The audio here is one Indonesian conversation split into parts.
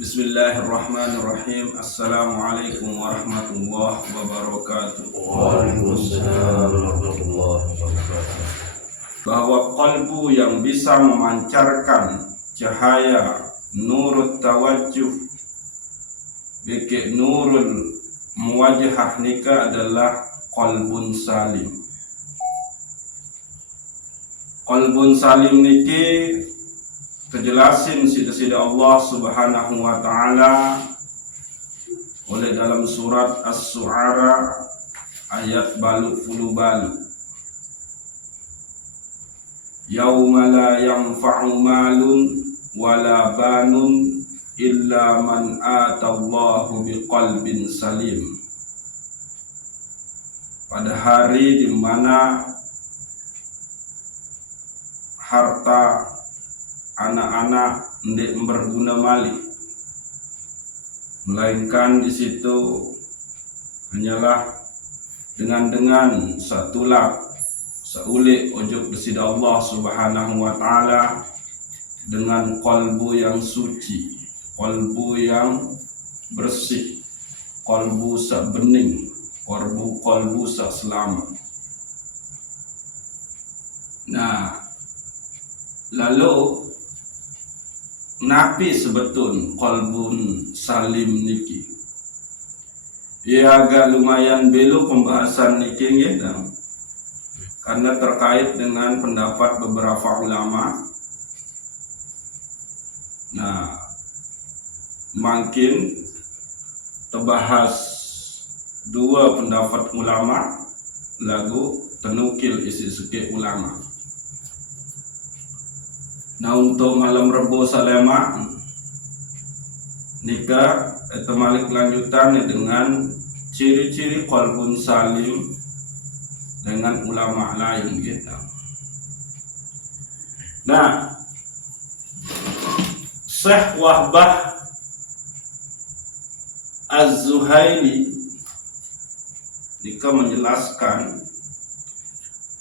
Bismillahirrahmanirrahim. Assalamualaikum warahmatullahi wabarakatuh. Waalaikumsalam warahmatullahi wabarakatuh. Bahwa qalbu yang bisa memancarkan cahaya nurut tawajjuh biki nurul muwajahah nika adalah qalbun salim. Qalbun salim niki kejelasin sida-sida Allah Subhanahu wa taala oleh dalam surat As-Su'ara ayat balu balu. Yauma la yanfa'u malun wala banun illa man atallahu biqalbin salim. Pada hari di mana harta anak-anak tidak berguna mali, melainkan di situ hanyalah dengan satulak saulik ojuk desida Allah Subhanahu wa taala dengan kalbu yang suci, kalbu yang bersih, kalbu sak bening, kalbu sak selamat. Nah, lalu napi sebetulnya qalbun salim niki. Ya agak lumayan belu pembahasan niki gitu. Karena terkait dengan pendapat beberapa ulama. Nah, makin terbahas dua pendapat ulama lagu tenukil isi seki ulama. Nah, untuk malam Rebo Salema nikah temalik lanjutannya dengan ciri-ciri qalbun salim dengan ulama lain gitu. Nah, Syekh Wahbah Az-Zuhaili nikah menjelaskan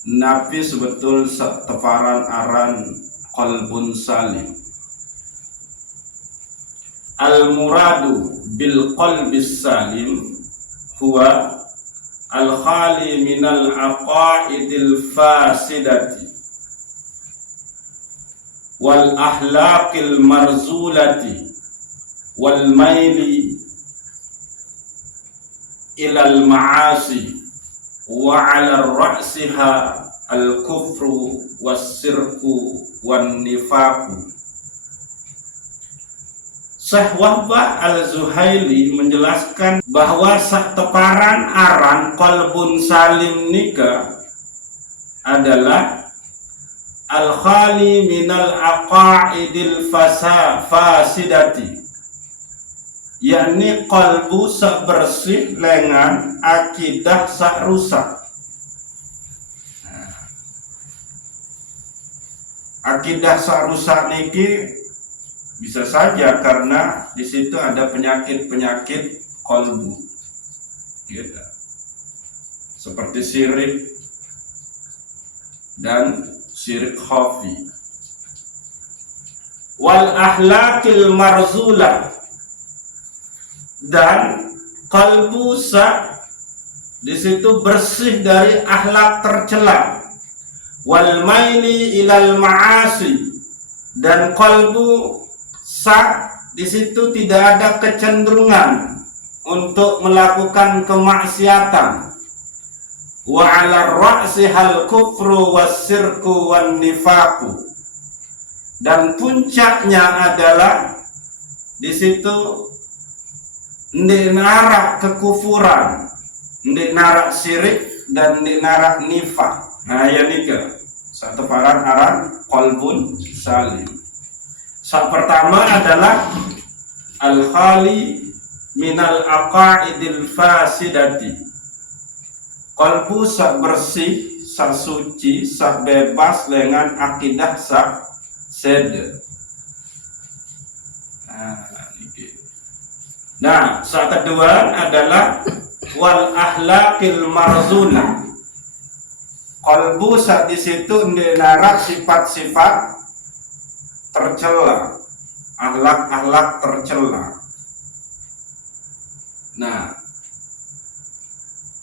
napi sebetul teparan aran qalbun salim. Al-muradu bil qalbis salim huwa al-khali minal aqaidil fasidati wal ahlaqil marzulati wal maili ilal ma'asi wa 'ala ra'siha al-kufru was-sirku wan-nifaqu. Syekh Wahbah Al-Zuhaili menjelaskan bahwa teparan aran qalbun salim nika adalah al-khali minal aqaidil fasidati, yakni qalbu sak bersih dengan akidah sak rusak. Akidah sak rusak niki bisa saja karena di situ ada penyakit-penyakit qalbu, gitu. Seperti syirik dan syirik khafi. Wal ahlakil marzulah, dan qalbu sak di situ bersih dari akhlak tercela. Wal maili ilal ma'asi, dan qalbu sak di situ tidak ada kecenderungan untuk melakukan kemaksiatan. Wa 'ala ra'sihal kufru was-sirku wan-nifaqu, dan puncaknya adalah di situ ndek narak kekufuran, ndek narak syirik, dan ndek narak nifaq. Nah, ya nika satu paran aran qalbun salim. Yang pertama adalah al-khali minal aqaidil fasidati, qalbu sak bersih, sak suci, sak bebas dengan akidah sak sed. Nah, sak kedua adalah wal ahlakil marzuna, qalbu sak di situ narak sifat-sifat tercela akhlak-akhlak tercela. Nah,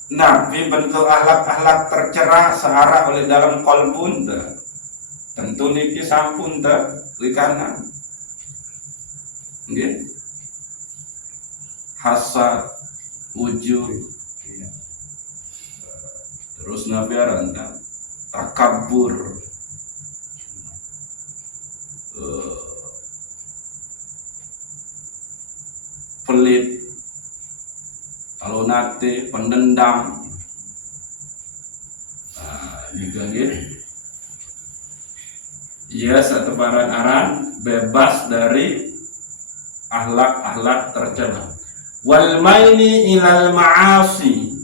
Nabi bentuk akhlak-akhlak tercela searah oleh dalam kolbun tentu niki sampun wikanan nggih hasad wujud terus Nabi aranda takabur pelit kalau nate pendendam juga gitu. Ya satu aran bebas dari akhlak-akhlak tercela. Wal maili ilal ma'asi,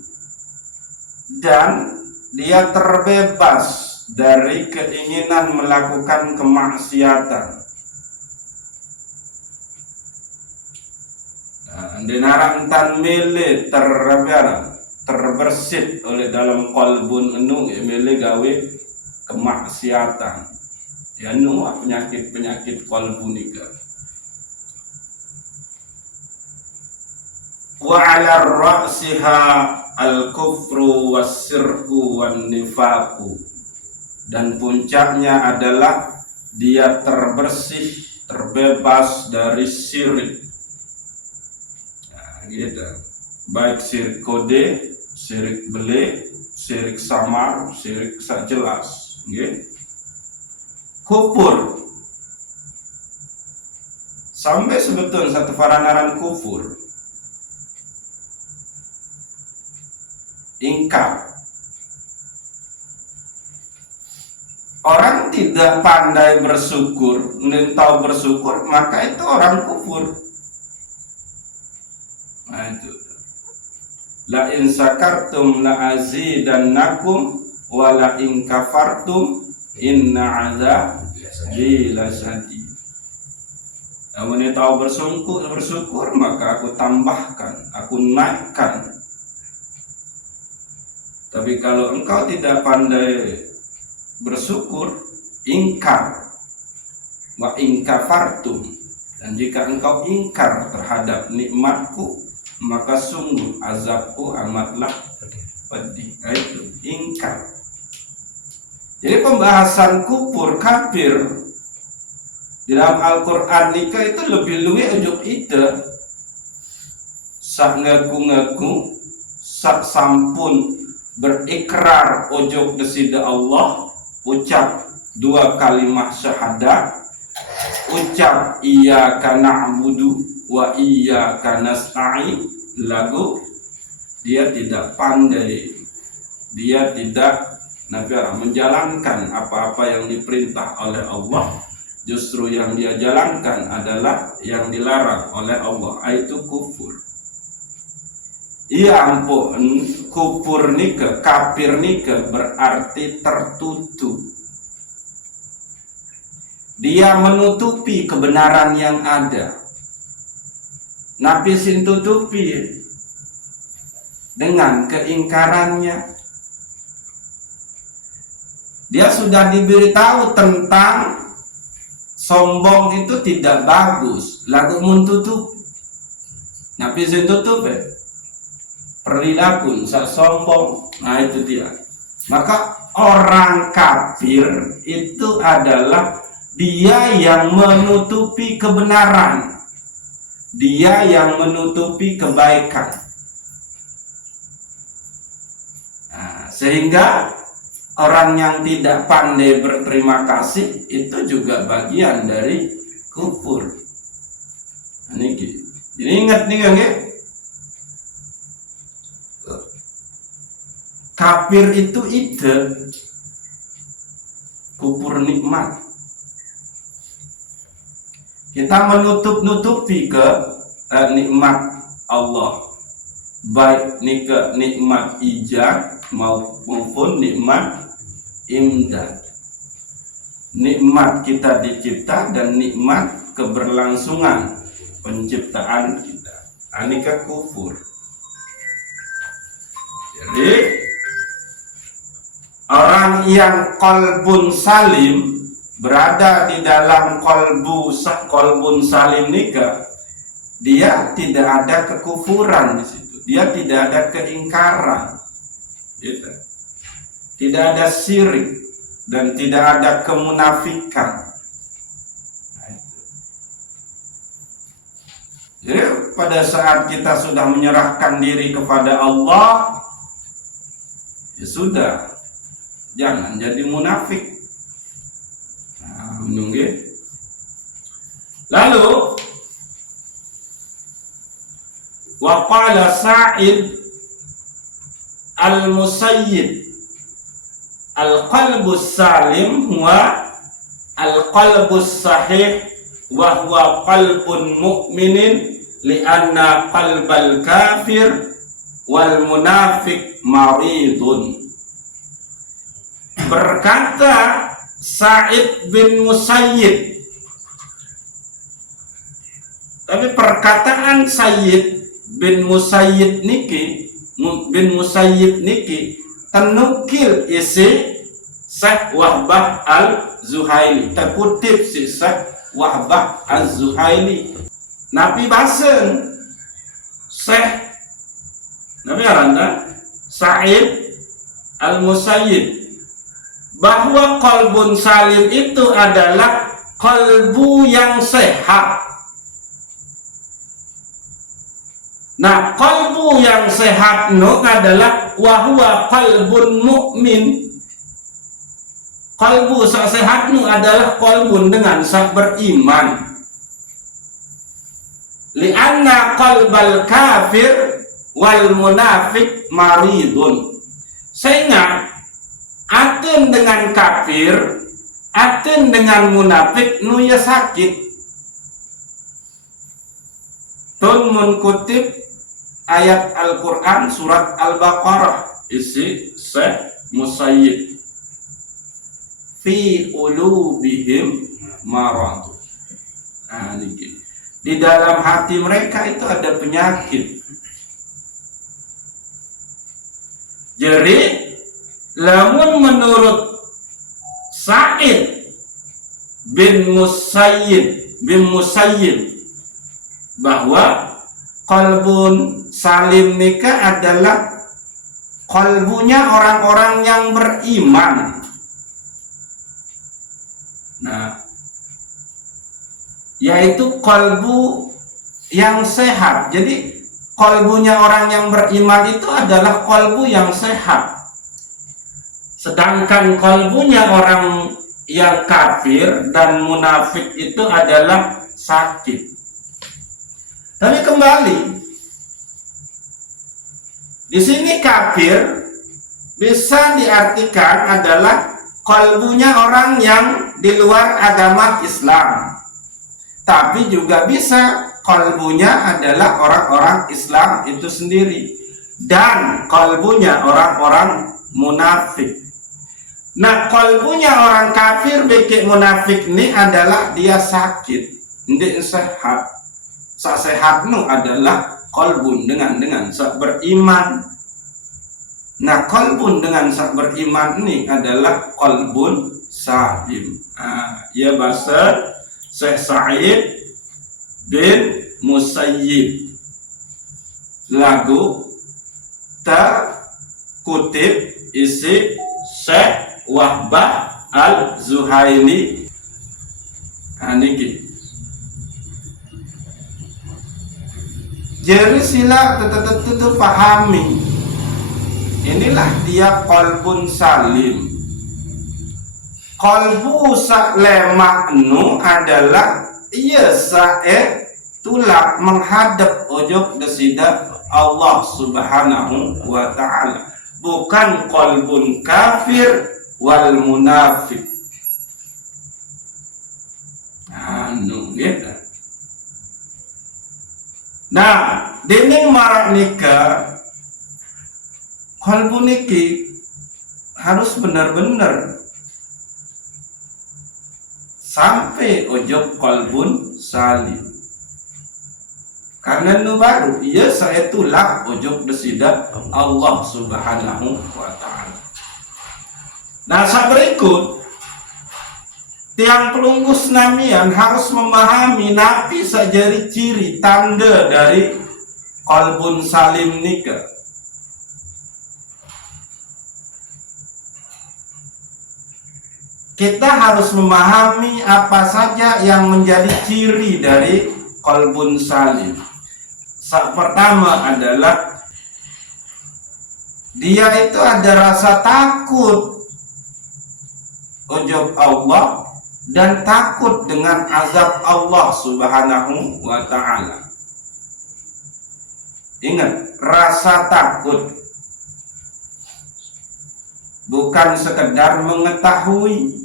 dan dia terbebas dari keinginan melakukan kemaksiatan. Denarang tan mele terbersit oleh dalam kolbun enu mele gawe kemaksiatan ya nu penyakit kolbun ika wa ala ra'siha al kufru was-sirku wan nifaqu, dan puncaknya adalah dia terbebas dari syirik. Gitu. Baik syirik kode, syirik bele, syirik samar, syirik sak jelas, gitu. Kufur sampai sebetulnya satu faranaran kufur ingkar. Orang tidak pandai bersyukur, tahu bersyukur, maka itu orang kufur. Nah itu. La in sakartum la azidannakum wa la in kafartum inna azabi lasyadid. Namun tahu bersyukur maka aku tambahkan, aku naikkan. Tapi kalau engkau tidak pandai bersyukur, ingkar, wa in kafartum, dan jika engkau ingkar terhadap nikmatku, maka sungguh azabku amatlah pedih. Itu ingkar. Jadi pembahasan kufur kafir di dalam Al-Quran nikah itu lebih luwih ujuk itu sak ngaku-ngaku sak sampun berikrar ujuk desida Allah, ucap dua kalimat syahadat, ucap iyyaka na'budu wa iyyaka nasta'in, lagu dia tidak pandai, dia tidak menjalankan apa-apa yang diperintah oleh Allah, justru yang dia jalankan adalah yang dilarang oleh Allah, itu kufur. Iya ampun, kufur nika, kafir nika berarti tertutup. Dia menutupi kebenaran yang ada. Nabi sin tutupi dengan keingkarannya. Dia sudah diberitahu tentang sombong itu tidak bagus, lagu muntutup. Nabi sin tutup perilaku sak sombong. Nah itu dia. Maka orang kafir itu adalah dia yang menutupi kebenaran, dia yang menutupi kebaikan. Nah, sehingga orang yang tidak pandai berterima kasih itu juga bagian dari kufur. Ini ingat nih kan ya? Kafir itu ide, kufur nikmat. Kita menutup-nutupi ke nikmat Allah, baik nikmat ijab maupun nikmat imdad, nikmat kita dicipta dan nikmat keberlangsungan penciptaan kita. Anika kufur. Jadi orang yang qalbun salim, berada di dalam kolbun salim nikah, dia tidak ada kekufuran di situ, dia tidak ada keingkaran, gitu. Tidak ada syirik dan tidak ada kemunafikan. Jadi pada saat kita sudah menyerahkan diri kepada Allah, ya sudah, jangan jadi munafik. Menunggu. Lalu wa qala Sa'id al-Musayyib, al-qalbus salim huwa al-qalbus sahih wa huwa qalbun mu'minin li'anna qalbal kafir wal munafiq maridun. Berkata Sa'id bin Musayyib, tapi perkataan Sayyid bin Musayyib niki tenukil isi Syekh Wahbah al-Zuhaili, terkutip si Syekh Wahbah al-Zuhaili. Nabi basen Syekh Nabi aranda Sa'id al-Musayyib bahwa qalbun salim itu adalah qalbu yang sehat. Nah, qalbu yang sehat adalah wahwa qalbun mu'min. Qalbu sehat adalah qalbun dengan beriman. Lianna qalbal kafir wal munafik maridun. Sehingga aten dengan kafir, aten dengan munafik ya sakit. Tun mengutip ayat Al-Quran surat Al-Baqarah isi Syekh Musayyib, fi qulubihim marad. Nah, ini di dalam hati mereka itu ada penyakit. Jadi lamun menurut Sa'id bin Musayyib bahwa qalbun salim nikah adalah qalbunya orang-orang yang beriman. Nah, yaitu qalbu yang sehat. Jadi qalbunya orang yang beriman itu adalah qalbu yang sehat. Sedangkan qalbunya orang yang kafir dan munafik itu adalah sakit. Tapi kembali, di sini kafir bisa diartikan adalah qalbunya orang yang di luar agama Islam. Tapi juga bisa qalbunya adalah orang-orang Islam itu sendiri. Dan qalbunya orang-orang munafik. Nah, qalbunya orang kafir bikin munafik ini adalah dia sakit, tidak sehat. Sehat adalah qalbun dengan beriman. Nah, qalbun dengan beriman ini adalah qalbun salim. Ya bahasa Syekh Sa'id bin Musayyib. Lagu terkutip isi Syekh Wahbah al-Zuhaili. Niki. Jadi sila tetap pahami. Inilah dia qalbun salim. Qalbu salemanu adalah ia sae tulak menghadap ojok desida Allah Subhanahu wa ta'ala. Bukan qalbun kafir wal munafik. Gitu. Nah, dinding marak nikah qalbu niki harus benar-benar sampai ojok qalbun salim. Karena nu baru ia saya tulak ojok desida Allah Subhanahu wa ta'ala. Nah, berikut tiang pelunggus namian harus memahami napi sajari ciri tanda dari qalbun salim nikah. Kita harus memahami apa saja yang menjadi ciri dari qalbun salim. Pertama adalah dia itu ada rasa takut ujub Allah dan takut dengan azab Allah Subhanahu wa ta'ala. Ingat, rasa takut bukan sekedar mengetahui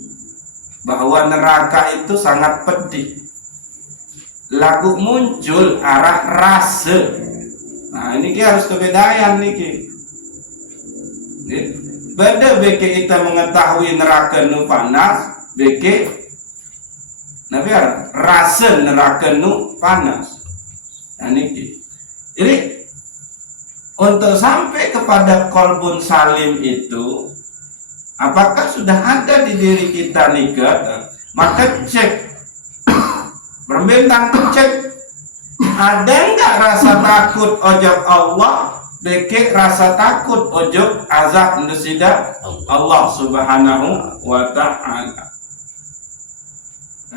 bahwa neraka itu sangat pedih, lagu muncul arah rasa. Nah ini harus kebedayan nih. Beda beke kita mengetahui neraka nu panas, beke nabi rasa neraka nu panas. Nah ini. Jadi untuk sampai kepada qalbun salim itu, apakah sudah ada di diri kita nikah? Maka cek, berbentang cek, ada enggak rasa takut ojok Allah, beke rasa takut ojok azab nusida Allah Subhanahu wa ta'ala.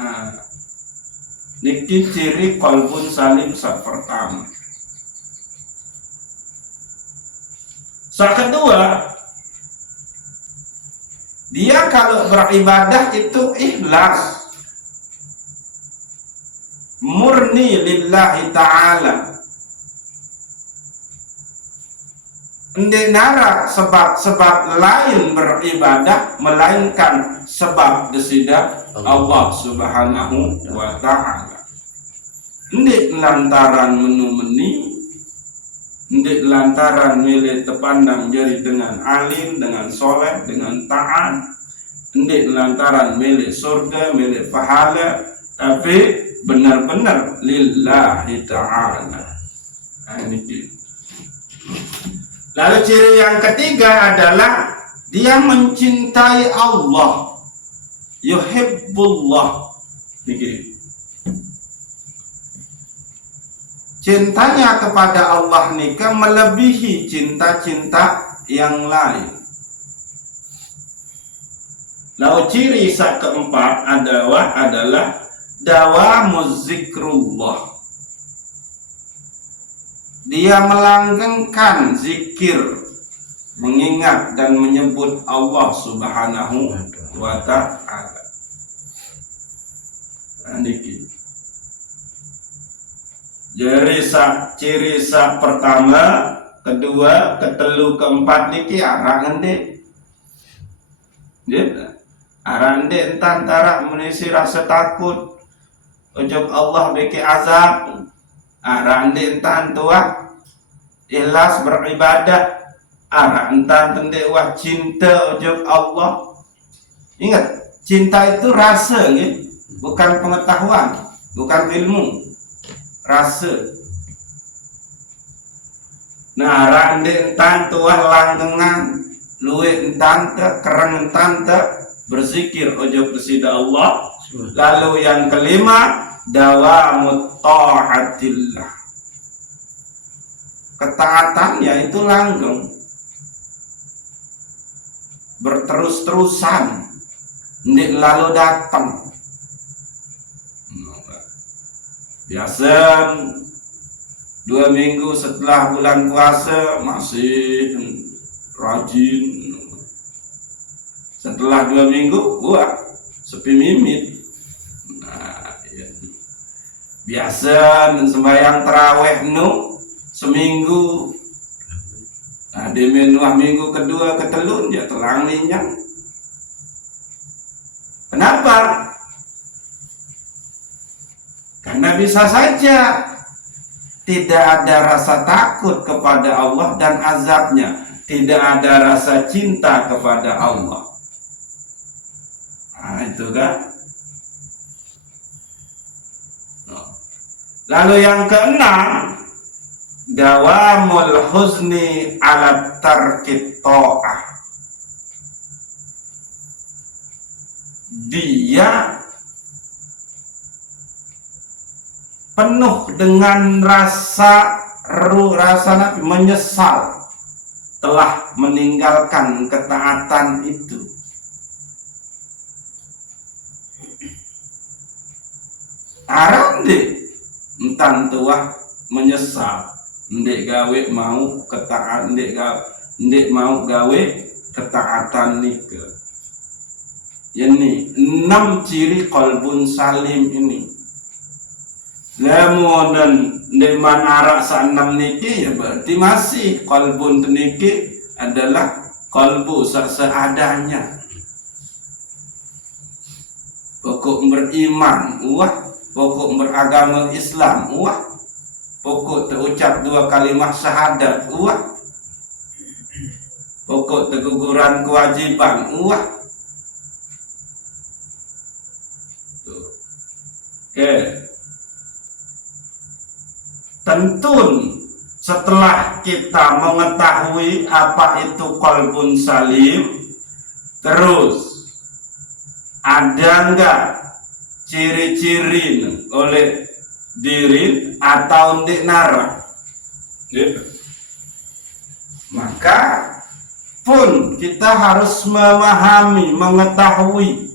Nah, niki ciri qalbun salim pertama. Kedua, dia kalau beribadah itu ikhlas, murni lillahi ta'ala. Ndek nara sebab lain beribadah melainkan sebab desida Allah Subhanahu wa ta'ala. Ndek lantaran menu-meni, ndek lantaran milih tepandang jari dengan alim, dengan soleh, dengan taat, ndek lantaran milih surga, milih pahala, tapi benar-benar lillahi ta'ala. Nah, ini. Lalu ciri yang ketiga adalah dia mencintai Allah, yuhibbullah. Ini. Cintanya kepada Allah nikah melebihi cinta-cinta yang lain. Lalu ciri keempat adalah dawamuz zikrullah. Dia melanggengkan zikir, mengingat dan menyebut Allah Subhanahu wa ta'ala. Jadi ciri pertama, kedua, ketelu, keempat niki arah ende. Arah ende antara menisi rasa takut ujub Allah beki azab. Arah ende entan tua ikhlas beribadah. Arah entan tende wah cinta ujub Allah. Ingat, cinta itu rasa, bukan pengetahuan, bukan ilmu. Rasa. Nah, rande entan tuah langgengan, luwe entan te, kereng entan te, berzikir ujub kesida Allah. Lalu yang kelima, dawamut ta'atillah. Ketaatannya itu langgeng, berterus-terusan, ndik lalu datang. Biasa 2 minggu setelah bulan puasa masih rajin. Setelah 2 minggu sepi mimit. Nah, ya. Biasa sembahyang tarawih seminggu. Nah, di minggu kedua ketelun ya telang ninyang. Kenapa? Karena bisa saja tidak ada rasa takut kepada Allah dan azabnya, tidak ada rasa cinta kepada Allah. Nah, itu kan. Lalu yang keenam, dawamul huzni ala tarkit ta'ah. Dia penuh dengan rasa nabi menyesal telah meninggalkan ketaatan itu. Arang deh entan tuah menyesal ndek gawe mau ketaatan, ndek mau gawe ketaatan nike. Ini 6 ciri qalbun salim ini. Lamun deman arak sa-6 niki ya berarti masih qalbun niki adalah qalbu seadanya. Pokok beriman, pokok beragama Islam, pokok terucap 2 kalimat syahadat, pokok teguguran kewajiban, Oke. Tentu setelah kita mengetahui apa itu qalbun salim, terus ada enggak ciri-ciri oleh diri atau di nara, gitu. Maka pun kita harus memahami, mengetahui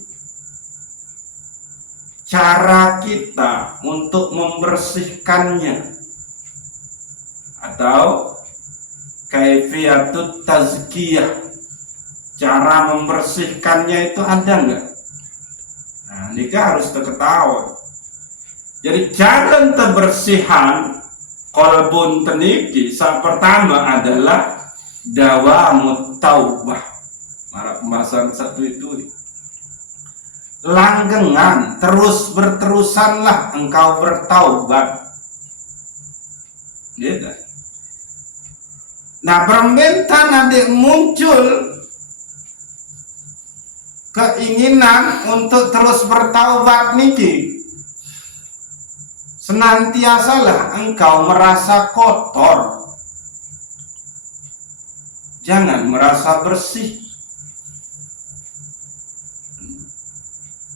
cara kita untuk membersihkannya, atau kaifiyatut tazkiyah, cara membersihkannya itu ada enggak? Nah, ini harus diketahui. Jadi jalan kebersihan qalbun teniki yang pertama adalah dawamut taubah. Marah pembahasan satu itu. Langgengan, terus berterusanlah engkau bertaubat. Gitu. Nah, permintaan nanti muncul keinginan untuk terus bertaubat niki. Senantiasalah engkau merasa kotor. Jangan merasa bersih.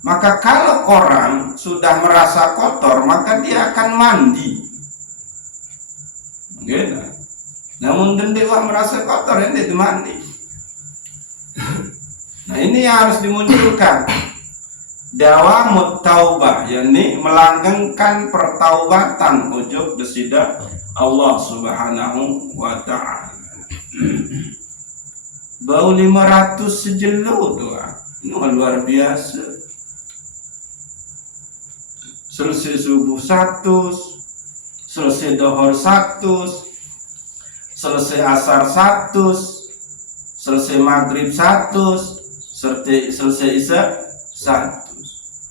Maka kalau orang sudah merasa kotor, maka dia akan mandi. Gitu. Namun dendewa merasa kotor, dia mandi. Nah, ini yang harus dimunculkan. Dawamut taubah, yakni melanggengkan pertaubatan ujub desida Allah Subhanahu wa ta'ala. Bau 500 sejelo doa. Ini luar biasa. Selesai subuh 100, selesai dohor 100, selesai asar 100, selesai maghrib 100, selesai isya 100.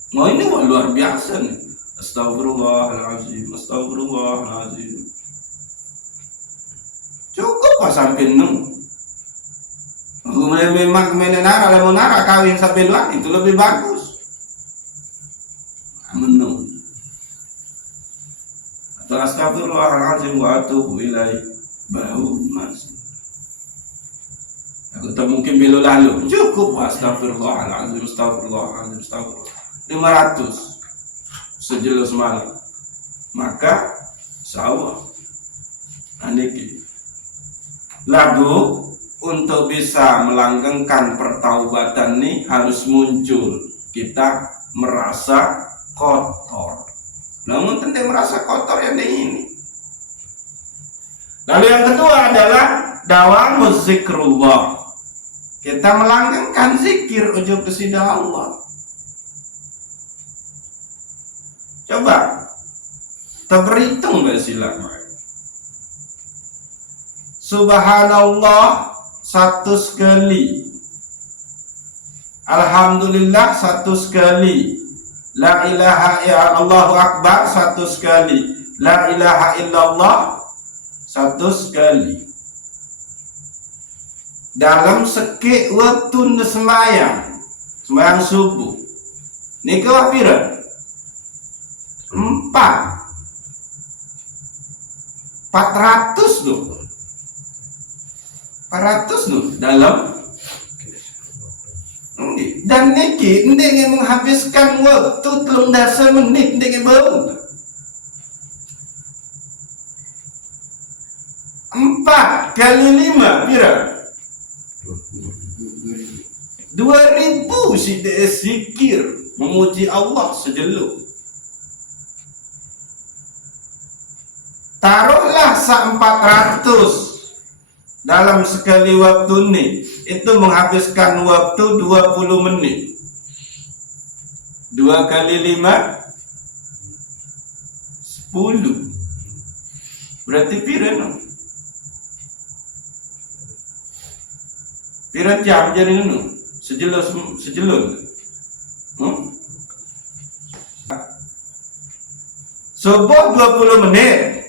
Nah, ini luar biasa nih. Astagfirullahaladzim, astagfirullahaladzim. Cukup pas sampai 6. Memang menara lemonara kawin sampai 2 itu lebih bagus. Menung. Atau astagfirullahaladzim wa atubu ilaih. Bau masih. Aku tak mungkin belok lalu. Cukup astagfirullahaladzim, astagfirullahaladzim, astagfirullah. 500 sejelo semalam. Maka insyaallah aniki lagu untuk bisa melanggengkan pertaubatan ini harus muncul kita merasa kotor. Namun tentu merasa kotor yang ini. Lalu yang kedua adalah dawamuz zikrullah. Kita melanggengkan zikir ujub kesida Allah. Coba kita berhitung silakan. Subhanallah 100 kali. Alhamdulillah 100 kali. La ilaha illallah, Allahu akbar 100 kali. La ilaha illallah 100 kali. Dalam sekik waktu sembahyang subuh. Ini kewapira 400 loh. 400 loh dalam. Dan niki ndenge menghabiskan waktu 13 menit ndenge bau. 4 kali 5 pira 2000 si zikir memuji Allah sejeluk. Taruhlah 400 dalam sekali waktu ini, itu menghabiskan waktu 20 menit. 2 kali 5 10. Berarti pira no? Pira jam jadi no? Sejelun. Subuh 20 menit.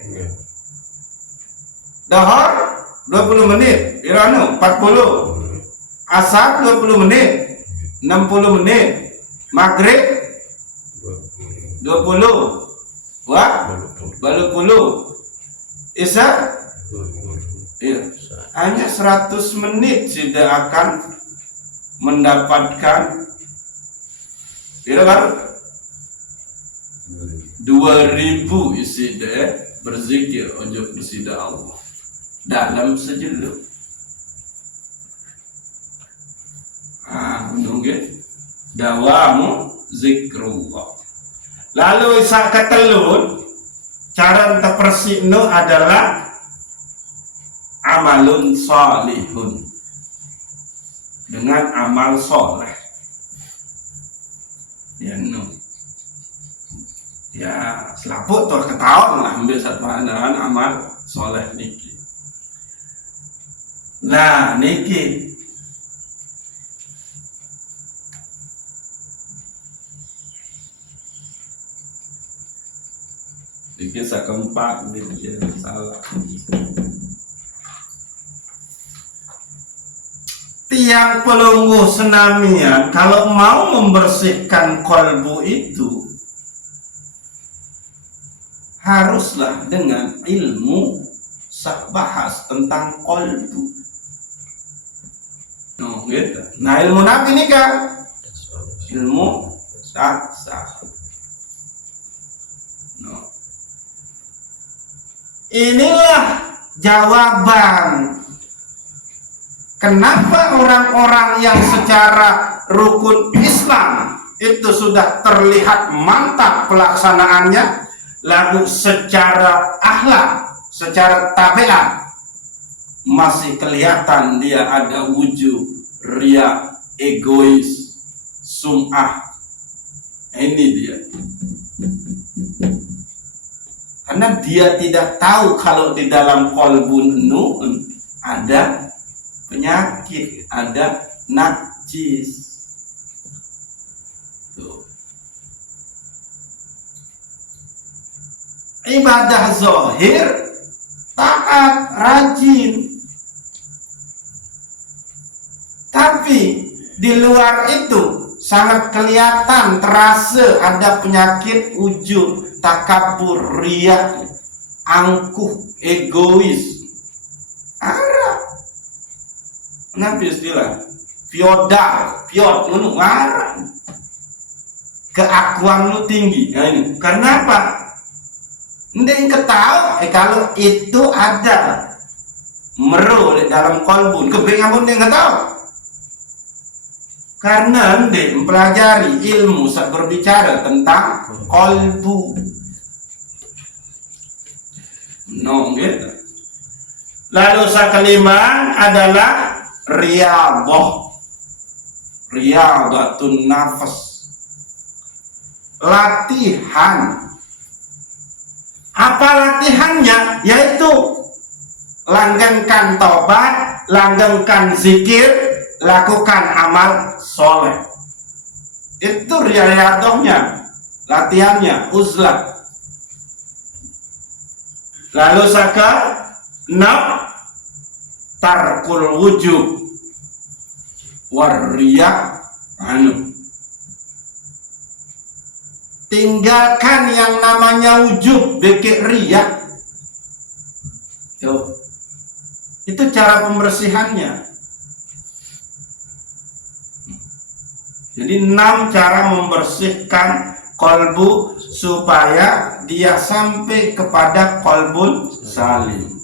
Dahar 20 menit. Pira no? 40. Asar 20 menit. 60 menit. Maghrib 20. Wah, 20. Isya iya. Hanya 100 menit sudah akan mendapatkan pira baru 2000 isi deh berzikir ojo bersida Allah dalam sejeluk. Menunggu dawamu zikrullah. Lalu isa ketelun cara terpersikno adalah amalun salihun, dengan amal soleh. Ya no. Ya selaput tuh ketahuan lah ambil satu pandangan amal soleh niki. Nah niki kisah keempat ini salah. Tiang pelunggu senamian kalau mau membersihkan kolbu itu haruslah dengan ilmu bahas tentang kolbu. No, gitu. Nah ilmu nabi ini kan ilmu sah. No. Inilah jawaban kenapa orang-orang yang secara rukun Islam itu sudah terlihat mantap pelaksanaannya, lalu secara akhlak, secara tabiat masih kelihatan dia ada wujud ria, egois, sum'ah. Ini dia. Karena dia tidak tahu kalau di dalam kolbun nu'un ada penyakit, ada najis. Tuh. Ibadah zahir, taat, rajin. Tapi di luar itu sangat kelihatan, terasa ada penyakit ujub, takabur, riya, angkuh, egois, arah. Kenapa istilah piodar, marah. Keakuan lu tinggi. Nah ini. Karena apa? Ndeng ketahu kalau itu ada meru di dalam kolbun, kebengamun dia nggak tahu. Karena ndeng mempelajari ilmu saat berbicara tentang kolbu. No, gitu. Lalu kelima adalah riyadhatun nafas, latihan. Apa latihannya? Yaitu langgengkan tobat, langgengkan zikir, lakukan amal soleh. Itu riyadhahnya, latihannya, uzlah. Lalu tarkul wujub warriya tinggalkan yang namanya wujub beki riya. Itu cara pembersihannya. Jadi 6 cara membersihkan kolbu supaya dia sampai kepada kolbun salim.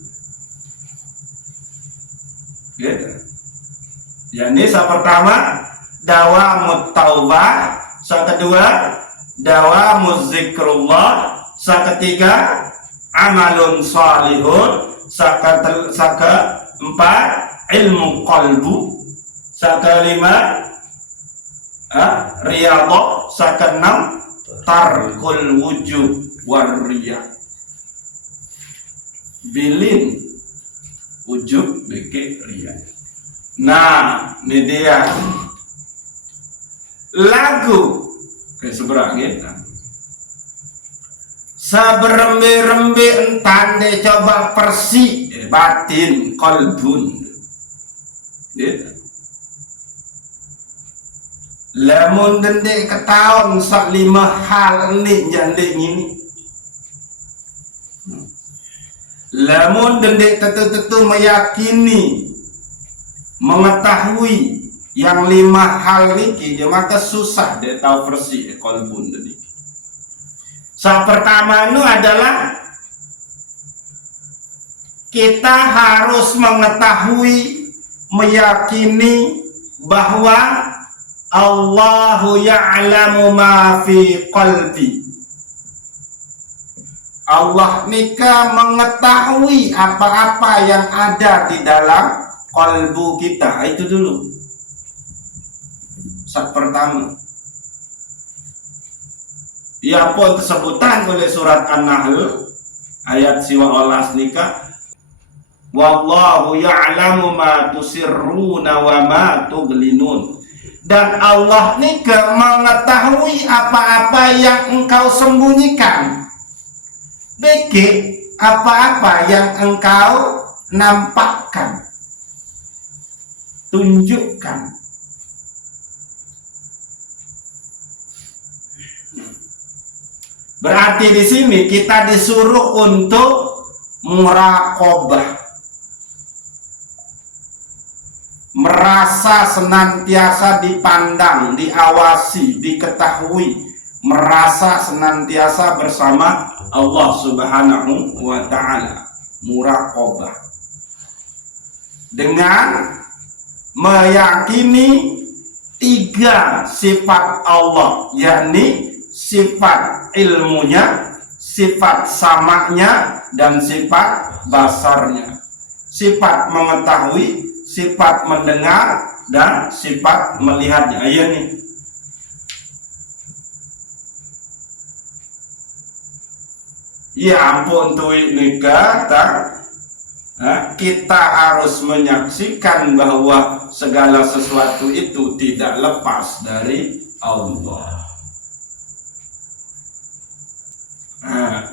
Gitu. Yani pertama dawamut taubah, kedua dawamuz zikrullah, ketiga amalun salihun, keempat ilmu qalbu, kelima riyadhah, keenam tarkul wujub warriya. Bilin ujub beke riya. Nah, ini dia lagu kayak seberang gitu. Seberembe-rembe entan deh coba persi batin kolbun gitu. Lamun dendek ketahuan sak 5 hal ni jandek ini. Lamun dendek tentu meyakini mengetahui yang 5 hal niki, maka susah dia tahu versi kolbun tadi. Pertama itu adalah kita harus mengetahui, meyakini bahwa Allahu ya'lamu ma fi qalbi. Allah nika mengetahui apa-apa yang ada di dalam qalbu kita. Itu dulu. Pertama. Ia pun tersebutan oleh surat An-Nahl ayat 18 nika. Wallahu ya'lamu ma tusirruna wa ma tuglinun. Dan Allah nika mengetahui apa-apa yang engkau sembunyikan. Beki apa-apa yang engkau nampakkan, tunjukkan. Berarti di sini kita disuruh untuk muraqabah, merasa senantiasa dipandang, diawasi, diketahui, merasa senantiasa bersama Allah Subhanahu wa ta'ala. Muraqabah dengan meyakini 3 sifat Allah, yakni sifat ilmunya, sifat samanya, dan sifat basarnya. Sifat mengetahui, sifat mendengar, dan sifat melihatnya. Ayat nih. Ya ampun tuh nikah kita harus menyaksikan bahwa segala sesuatu itu tidak lepas dari Allah.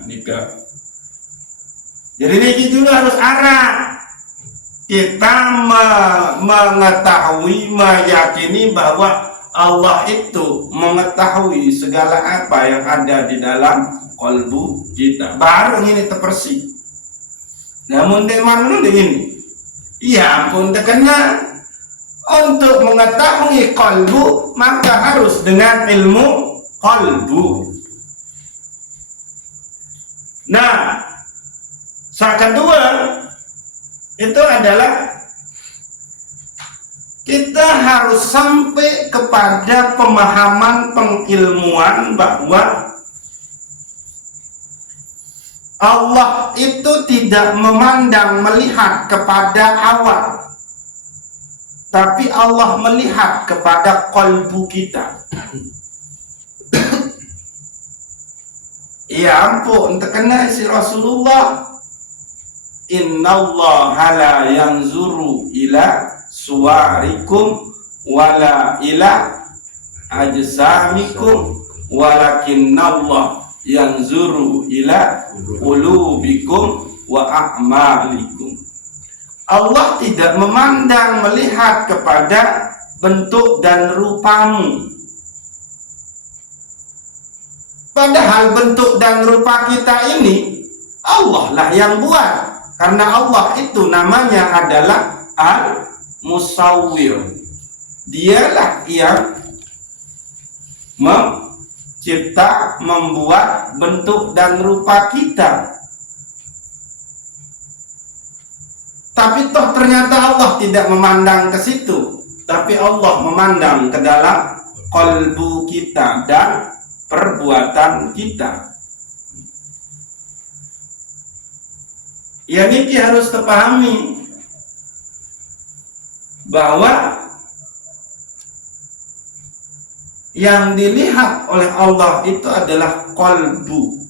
Nikah. Jadi ini dulu harus arah. Kita mengetahui, meyakini bahwa Allah itu mengetahui segala apa yang ada di dalam kalbu kita. Baru ini terpersi. Namun mana ini? Ya ampun terkena. Untuk mengetahui kalbu maka harus dengan ilmu kalbu. Nah, yang kedua itu adalah kita harus sampai kepada pemahaman pengilmuan bahwa Allah itu tidak memandang, melihat kepada awal, tapi Allah melihat kepada kalbu kita. Ya ampun, terkena si Rasulullah. Innallaha la yanzuru ila suwarikum wala ila ajsamikum walakinnallah yanzuru ila qulubikum wa a'malikum. Allah tidak memandang, melihat kepada bentuk dan rupamu. Padahal bentuk dan rupa kita ini Allah lah yang buat. Karena Allah itu namanya adalah Al-Musawwir. Dialah yang mencipta, membuat bentuk dan rupa kita. tapi toh ternyata Allah tidak memandang ke situ, tapi Allah memandang ke dalam qalbu kita dan perbuatan kita. Ya niki harus terpahami bahwa yang dilihat oleh Allah itu adalah qalbu.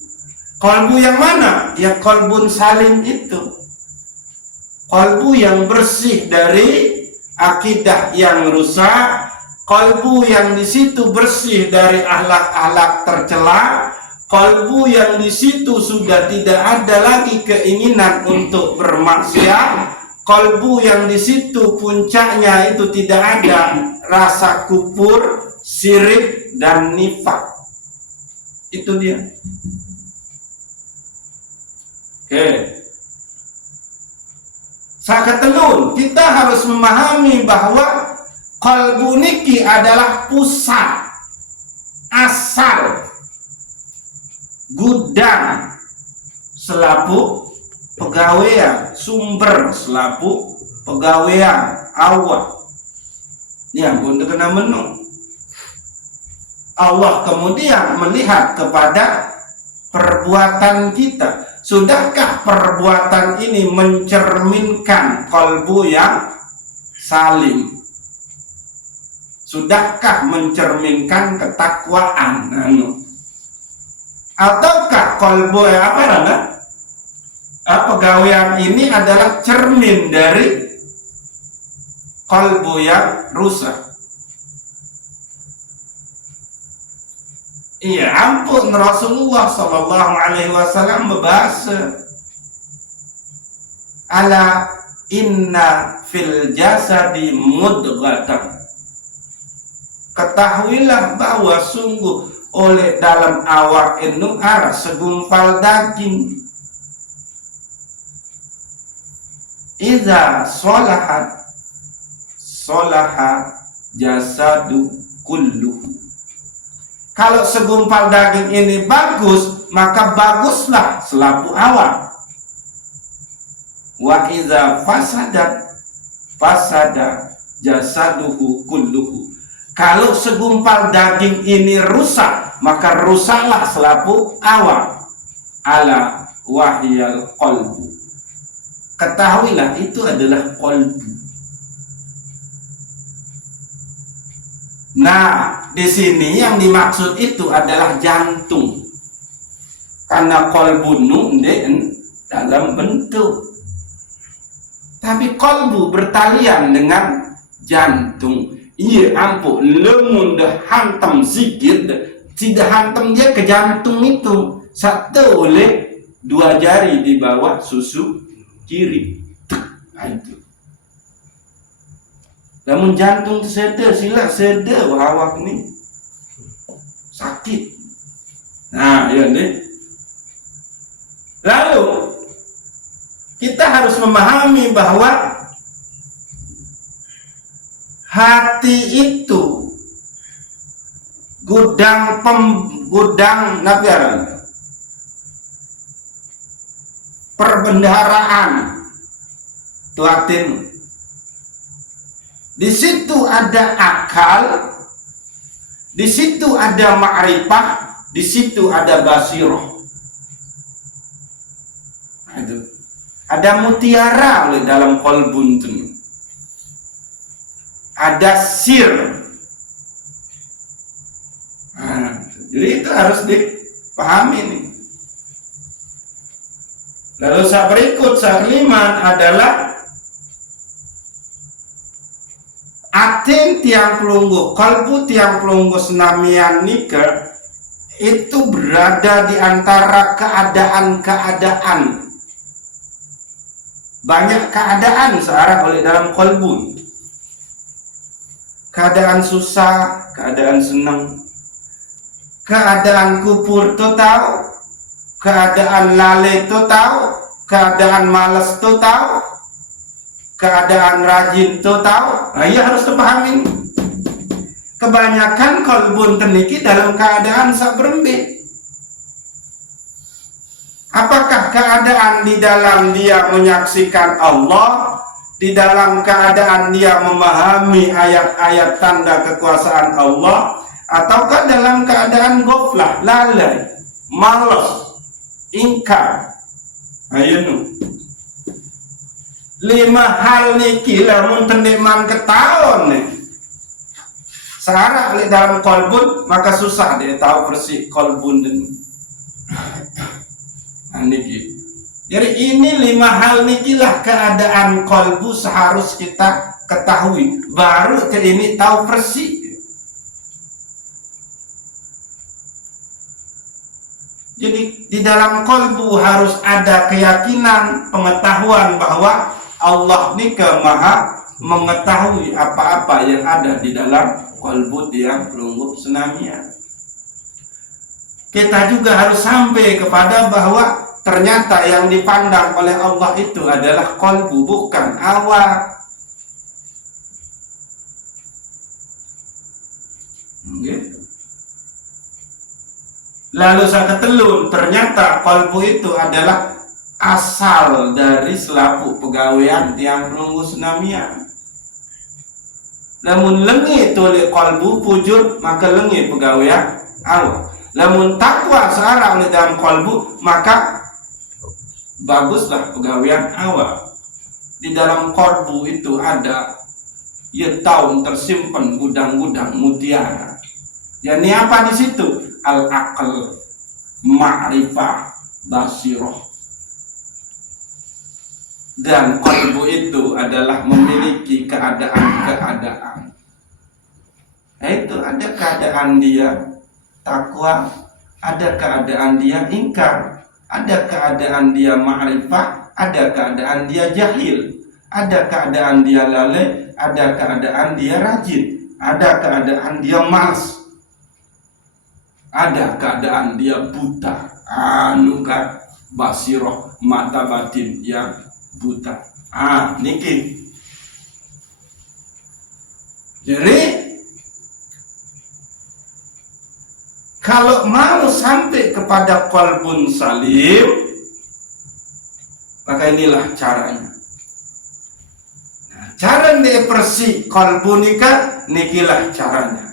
Qalbu yang mana? Ya qalbun salim itu. Qalbu yang bersih dari akidah yang rusak, qalbu yang di situ bersih dari akhlak-akhlak tercela, qalbu yang di situ sudah tidak ada lagi keinginan untuk bermaksiat, qalbu yang di situ puncaknya itu tidak ada rasa kufur, syirik dan nifak. Itu dia. Oke. Sakatelun, kita harus memahami bahwa qalbu niki adalah pusat, asal, gudang selaku pegawaian, sumber selaku pegawaian awal. Yang untuk kena menu. Allah kemudian melihat kepada perbuatan kita. Sudahkah perbuatan ini mencerminkan qalbu yang salim? Sudahkah mencerminkan ketakwaan? Ataukah qalbu pegawaian ini adalah cermin dari qalbu yang rusak? Iya, ampun, Rasulullah sallallahu alaihi wasallam berbahasa, ala inna fil jasadi mudghatan. Ketahuilah bahwa sungguh oleh dalam awak itu ada segumpal daging. Idza sholahat sholaha jasadu kulluhu. Kalau segumpal daging ini bagus, maka baguslah selaku awak. Wa idza fasadat fasada jasaduhu kulluhu. Kalau segumpal daging ini rusak, maka rusaklah selaku awak. Ala wahyal qalbu. Ketahuilah itu adalah qalbu. Nah, di sini yang dimaksud itu adalah jantung. Karena qalbu nun dalam bentuk. Tapi qalbu bertalian dengan jantung. Iya, ampun, lemun dah hantam sikit, tidak hantam dia ke jantung itu. Satu oleh dua jari di bawah susu kiri. Itu. Namun jantung seda, sila seda awak ni sakit. Nah, ya ni. Lalu kita harus memahami bahwa hati itu gudang nabiaran, perbendaharaan tuatin. Di situ ada akal, di situ ada ma'rifah, di situ ada basirah. Ada mutiara oleh dalam qalbun itu. Ada sir. Jadi itu harus dipahami nih. Lalu berikut sakliman adalah atin tiang pelunggu, kalbu tiang pelunggu senamian nika itu berada di antara keadaan-keadaan. Banyak keadaan searah oleh dalam kalbu. Keadaan susah, keadaan senang, keadaan kupur tu tahu, keadaan lalai tu tahu, keadaan malas tu tahu, keadaan rajin tu tahu. Nah, ia harus dipahami. Kebanyakan kalbun teniki dalam keadaan sabrembe. Apakah keadaan di dalam dia menyaksikan Allah, di dalam keadaan dia memahami ayat-ayat tanda kekuasaan Allah, ataukah dalam keadaan ghaflah, lalai, malas, ingkar. Ayo 5 hal niki lamun tendeman ketahuan nih sarah dalam kolbun, maka susah dia tahu persis kolbun dan niki. Jadi ini 5 hal nikilah keadaan kolbu seharus kita ketahui, baru ke ini tahu persis. Jadi di dalam kolbu harus ada keyakinan, pengetahuan bahwa Allah ini maha mengetahui apa-apa yang ada di dalam kolbu yang lunggup senamia. Kita juga harus sampai kepada bahwa ternyata yang dipandang oleh Allah itu adalah kolbu, bukan awak. Gitu. Lalu saya ketelun, ternyata kolbu itu adalah asal dari selaku pegawaian tiang pelunggu senamia. Lamun lengi tuli kolbu pujud, maka lengi pegawaian awak. Lamun takwa searah oleh dalam kolbu, maka baguslah pegawaian awak. Di dalam kolbu itu ada tahun tersimpan gudang-gudang mutiara. Yani apa di situ? Al-aql, ma'rifah, basiroh. Dan qalbu itu adalah memiliki keadaan-keadaan. Itu ada keadaan dia takwa, ada keadaan dia ingkar, ada keadaan dia ma'rifah, ada keadaan dia jahil, ada keadaan dia lalai, ada keadaan dia rajin, ada keadaan dia malas, ada keadaan dia buta, kan basiroh, mata batin yang buta. Niki. Jadi kalau mau sampai kepada qalbun salim, maka inilah caranya. Cara depresi qalbunika, nikilah caranya.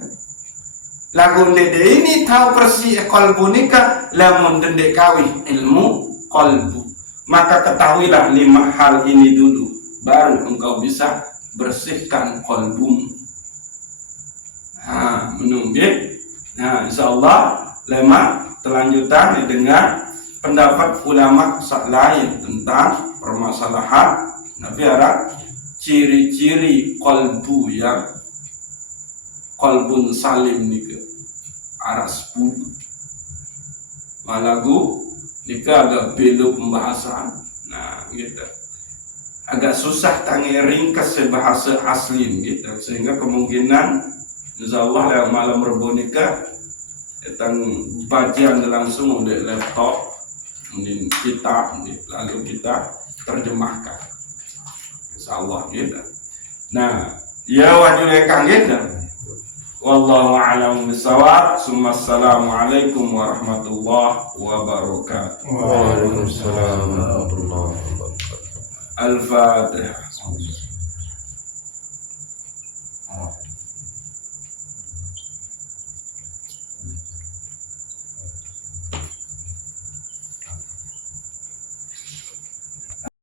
Lagu dede ini tahu persi qalbunika, lamun dede kawi ilmu qalbu, maka ketahuilah 5 hal ini dulu, baru engkau bisa bersihkan qalbumu. Menunggu. Insyaallah lema telanjutan dengan pendapat ulama lain tentang permasalahan Nabi Arab, ciri-ciri qalbu yang qalbun salim nika aras 10. Malagu nika agak belok pembahasan. Gitu. Agak susah tangi ringkas bahasa asli gitu. Sehingga kemungkinan insyaallah yang malam Rebo nika tentang bagian langsung di laptop, di kitab, lalu kita terjemahkan. Insyaallah gitu. Ya wajib kang gitu. Wallahu a'lam bishawab. Assalamualaikum warahmatullahi wabarakatuh. Waalaikumsalam warahmatullahi wabarakatuh. Al-Fatihah.